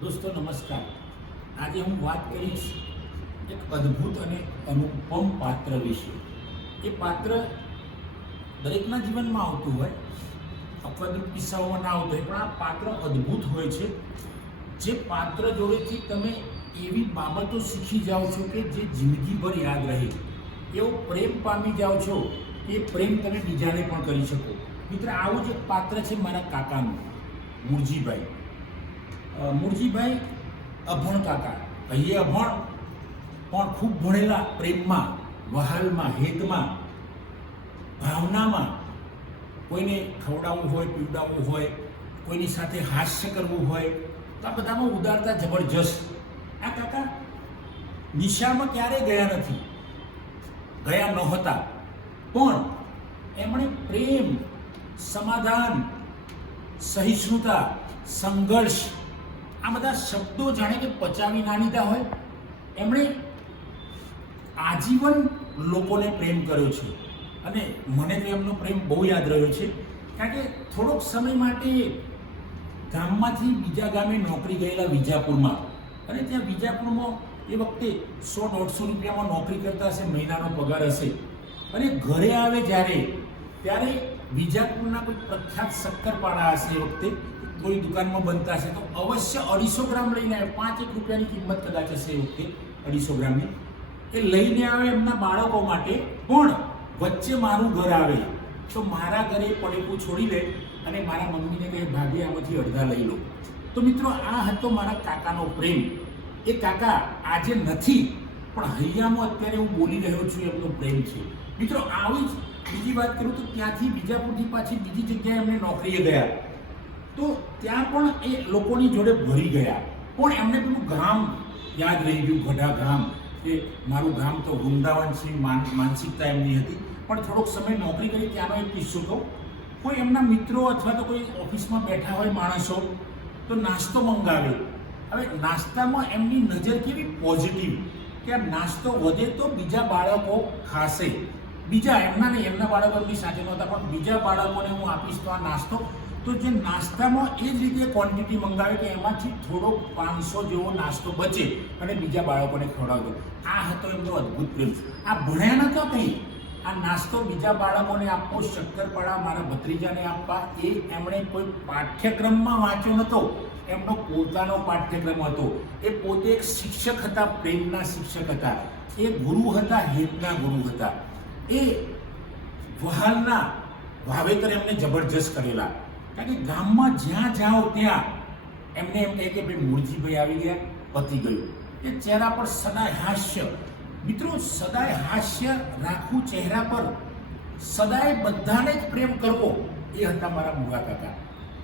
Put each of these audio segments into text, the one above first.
દોસ્તો નમસ્કાર. આજે હું વાત કરીશ એક અદ્ભુત અને અનુપમ પાત્ર વિશે. એ પાત્ર દરેકના જીવનમાં આવતું હોય, અપવાદરૂપ કિસ્સાઓમાં ના આવતું હોય, પણ આ પાત્ર અદ્ભુત હોય છે. જે પાત્ર જોડેથી તમે એવી બાબતો શીખી જાઓ છો કે જે જિંદગીભર યાદ રહે. એવો પ્રેમ પામી જાઓ છો કે એ પ્રેમ તમે બીજાને પણ કરી શકો. મિત્ર, આવું જ એક પાત્ર છે મારા કાકાનું, મૂળજીભાઈ. મૂળજીભાઈ અભણ કાકા, કહીએ અભણ પણ ખૂબ ભણેલા, પ્રેમમાં, વહાલમાં, હેતમાં, ભાવનામાં. કોઈને ખવડાવવું હોય, પીવડાવવું હોય, કોઈની સાથે હાસ્ય કરવું હોય, તો આ બધામાં ઉદારતા જબરજસ્ત. આ કાકા નિશાળમાં ક્યારેય ગયા નથી, ગયા નહોતા, પણ એમણે પ્રેમ, સમાધાન, સહિષ્ણુતા, સંઘર્ષ, આ બધા શબ્દો જાણે કે પચાવી ના લીધા હોય. એમણે આજીવન લોકોને પ્રેમ કર્યો છે અને મને તો એમનો પ્રેમ બહુ યાદ રહ્યો છે. કારણ કે થોડોક સમય માટે ગામમાંથી બીજા ગામે નોકરી ગયેલા વિજાપુરમાં, અને ત્યાં વિજાપુરમાં એ વખતે 100-150 રૂપિયામાં નોકરી કરતા હશે, મહિનાનો પગાર હશે. અને ઘરે આવે ત્યારે વિજાપુરના કોઈ પ્રખ્યાત શક્કરપારા હશે, એ વખતે કોઈ દુકાનમાં બનતા હશે, તો અવશ્ય 250 ગ્રામ લઈને આવે. 5 રૂપિયાની કિંમત કદાચ હશે એ વખતે 250 ગ્રામની. એ લઈને આવે એમના બાળકો માટે, પણ વચ્ચે મારું ઘર આવે તો મારા ઘરે પડેકું છોડી દે અને મારા મમ્મીને કહે, ભાભી આમાંથી અડધા લઈ લો. તો મિત્રો, આ હતો મારા કાકાનો પ્રેમ. એ કાકા આજે નથી, પણ હૈયામાં અત્યારે હું બોલી રહ્યો છું, એમનો પ્રેમ છે. મિત્રો, આવી જ બીજી વાત કરું તો ત્યાંથી બીજાપુરથી પાછી બીજી જગ્યાએ એમને નોકરીએ ગયા, તો ત્યાં પણ એ લોકોની જોડે ભળી ગયા. પણ એમને પેલું ગામ યાદ રહી ગયું, ગઢા ગામ, કે મારું ગામ તો વૃંદાવન છે, માનસિકતા એમની હતી. પણ થોડોક સમય નોકરી કરી, ત્યાંનો એક કિસ્સો તો, કોઈ એમના મિત્રો અથવા તો કોઈ ઓફિસમાં બેઠા હોય માણસો, તો નાસ્તો મંગાવે. હવે નાસ્તામાં એમની નજર કેવી પોઝિટિવ, કે આ નાસ્તો વધે તો બીજા બાળકો ખાશે. બીજા એમના નહીં, એમના બાળકો બી સાથે નહોતા, પણ બીજા બાળકોને હું આપીશ તો આ નાસ્તો. તો જે નાસ્તામાં એ જ રીતે ક્વોન્ટિટી મંગાવે કે એમાંથી થોડો 500 જેવો નાસ્તો બચે અને બીજા બાળકોને ખવડાવતો. આ હતો એમનો અદ્ભુત પ્રેમ. આ ભણ્યા નતો કંઈ, આ નાસ્તો બીજા બાળકોને આપવો, શક્કરપારા મારા ભત્રીજાને આપવા, એ એમણે કોઈ પાઠ્યક્રમમાં વાંચ્યો નહોતો, એમનો પોતાનો પાઠ્યક્રમ હતો. એ પોતે એક શિક્ષક હતા, પ્રેમના શિક્ષક હતા. એ ગુરુ હતા, હેતના ગુરુ હતા. એ વહાલના વાવેતર એમને જબરજસ્ત કરેલા. કારણ કે ગામમાં જ્યાં જાઓ ત્યાં એમને એમ કહે કે ભાઈ મૂળજીભાઈ આવી ગયા, પતી ગયું. એ ચહેરા પર સદાય હાસ્ય. મિત્રો, સદાય હાસ્ય રાખવું ચહેરા પર, સદાય બધાને જ પ્રેમ કરવો, એ હતા મારા મૂળા કાકા,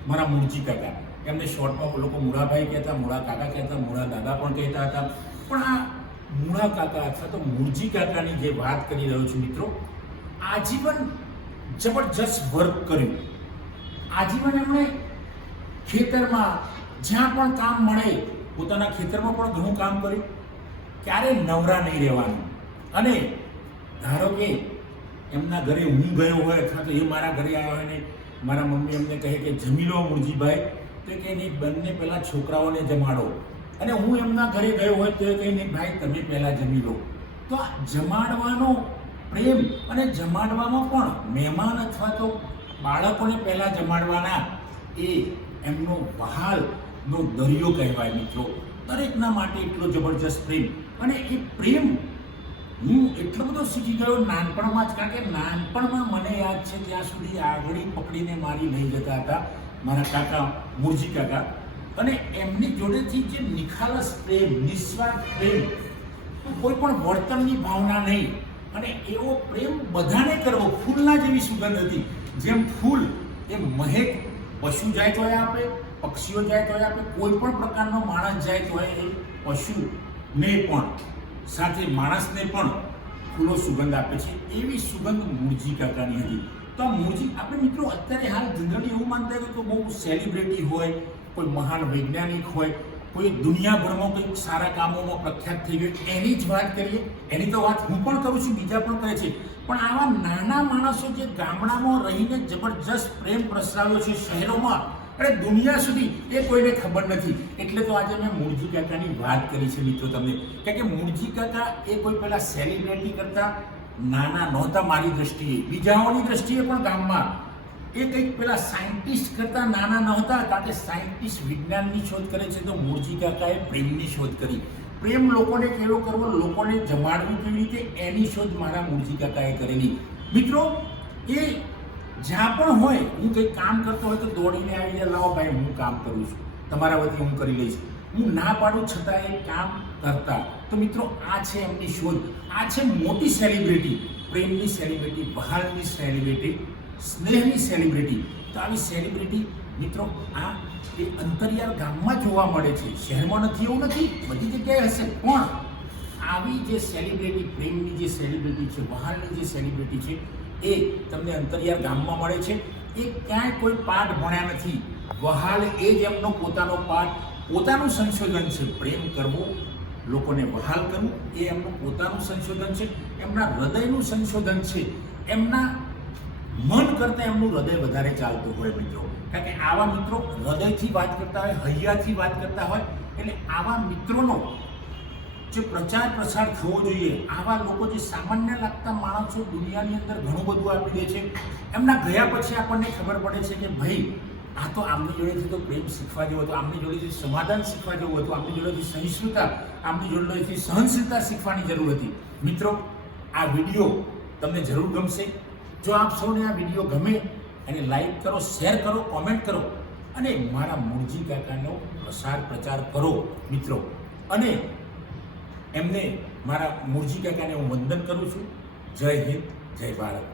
મારા મૂળજી કાકા. એમને શોર્ટમાં લોકો મૂળાભાઈ કહેતા, મૂળા કાકા કહેતા, મૂળા દાદા પણ કહેતા હતા. પણ આ મૂળા કાકા અથવા તો મૂળજી કાકાની જે વાત કરી રહ્યો છું મિત્રો, આજીવન જબરજસ્ત વર્ક કર્યું. આજીવન એમણે ખેતરમાં જ્યાં પણ કામ મળે, પોતાના ખેતરમાં પણ ઘણું કામ કર્યું. ક્યારેય નવરા નહીં રહેવાનું. અને ધારો કે એમના ઘરે હું ગયો હોય અથવા તો એ મારા ઘરે આવ્યા હોય ને મારા મમ્મી એમને કહે કે જમી લો મૂળજીભાઈ, તો કે નહીં, બંને પહેલાં છોકરાઓને જમાડો. અને હું એમના ઘરે ગયો હોય તો કહે નહીં ભાઈ, તમે પહેલાં જમી લો. તો આ જમાડવાનો પ્રેમ, અને જમાડવામાં પણ મહેમાન અથવા તો બાળકોને પહેલાં જમાડવાના, એ એમનો વહાલનો દરિયો કહેવાય મિત્રો. દરેકના માટે એટલો જબરજસ્ત પ્રેમ. અને એ પ્રેમ હું એટલો બધો શીખી ગયો નાનપણમાં જ. કારણ કે નાનપણમાં મને યાદ છે ત્યાં સુધી આગળી પકડીને મારી લઈ જતા હતા મારા કાકા, મૂળજી કાકા. અને એમની જોડેથી જે નિખાલસ પ્રેમ, નિસ્વાર્થ પ્રેમ, કોઈ પણ વર્તનની ભાવના નહીં, અને એવો પ્રેમ બધાને કરવો. ફૂલના જેવી સુગંધ હતી. જેમ ફૂલ એ મહેક પશુ જાય તો આપે, પક્ષીઓ જાય તો આપે, કોઈ પણ પ્રકારનો માણસ જાય તો એ પશુને પણ સાથે માણસને પણ ફૂલો સુગંધ આપે છે. એવી સુગંધ મૂળજી કાકાની હતી. તો આ મૂળજી, આપણે મિત્રો અત્યારે હાલ જનરલી એવું માનતા હોય કે બહુ સેલિબ્રિટી હોય, કોઈ મહાન વૈજ્ઞાનિક હોય, કોઈ દુનિયાભરમાં કંઈક સારા કામોમાં પ્રખ્યાત થઈ ગયું, એની જ વાત કરીએ. એની તો વાત હું પણ કરું છું, બીજા પણ કરે છે. પણ આવા નાના માણસો જે ગામડામાં રહીને જબરજસ્ત પ્રેમ પ્રસરાવ્યો છે, શહેરોમાં અરે દુનિયા સુધી એ કોઈને ખબર નથી. એટલે તો આજે મેં મૂળજી કાકાની વાત કરી છે મિત્રો તમને, કારણ કે મૂળજી કાકા એ કોઈ પેલા સેલિબ્રિટી કરતા નાના નહોતા મારી દ્રષ્ટિએ, બીજાઓની દ્રષ્ટિએ પણ ગામમાં એ કંઈક પેલા સાયન્ટિસ્ટ કરતા નાના નહોતા. કારણ કે સાયન્ટિસ્ટ વિજ્ઞાનની શોધ કરે છે તો મૂળજી કાકાએ પ્રેમની શોધ કરી. પ્રેમ લોકોને કેવો કરવો, લોકોને જમાડવું કેવી રીતે, એની શોધ મારા મૂળજી કાકાએ કરેલી. મિત્રો એ જ્યાં પણ હોય, હું કંઈક કામ કરતો હોય તો દોડીને આવી જાય, લાવો ભાઈ હું કામ કરું છું, તમારા વતી હું કરી લઈશ. હું ના પાડું છતાં એ કામ કરતા. તો મિત્રો આ છે એમની શોધ. આ છે મોટી સેલિબ્રિટી, પ્રેમની સેલિબ્રિટી, વહાલની સેલિબ્રિટી, સ્નેહની સેલિબ્રિટી. તો આવી સેલિબ્રિટી મિત્રો આ એ અંતરિયાળ ગામમાં જોવા મળે છે, શહેરમાં નથી એવું નથી, બધી જગ્યાએ હશે. પણ આવી જે સેલિબ્રિટી, પ્રેમની જે સેલિબ્રિટી છે, વહાલની જે સેલિબ્રિટી છે, એ તમને અંતરિયાળ ગામમાં મળે છે. એ ક્યાંય કોઈ પાઠ ભણ્યા નથી. વહાલ એ જ એમનો પોતાનો પાઠ, પોતાનું સંશોધન છે. પ્રેમ કરવો, લોકોને વહાલ કરવું એ એમનું પોતાનું સંશોધન છે, એમના હૃદયનું સંશોધન છે. એમના મન કરતાં એમનું હૃદય વધારે ચાલતું હોય મિત્રો. કારણ કે આવા મિત્રો હૃદયથી વાત કરતા હોય, હૈયાથી વાત કરતા હોય. એટલે આવા મિત્રોનો જે પ્રચાર પ્રસાર થવો જોઈએ. આવા લોકો જે સામાન્ય લાગતા માણસો દુનિયાની અંદર ઘણું બધું આપી દે છે. એમના ગયા પછી આપણને ખબર પડે છે કે ભાઈ આ તો આમની જોડેથી તો પ્રેમ શીખવા જેવો હતો, આમની જોડેથી સમાધાન શીખવા જેવું હતું, આમની જોડેથી સહિષ્ણુતા, આમની જોડેથી સહનશીલતા શીખવાની જરૂર હતી. મિત્રો આ વિડીયો તમને જરૂર ગમશે. જો આપ સૌને આ વિડીયો ગમે એને લાઈક કરો, શેર કરો, કોમેન્ટ કરો અને મારા મૂળજી કાકાનો પ્રચાર કરો મિત્રો. અને એમને મારા મૂળજી કાકાને હું વંદન કરું છું. જય હિન્દ, જય ભારત.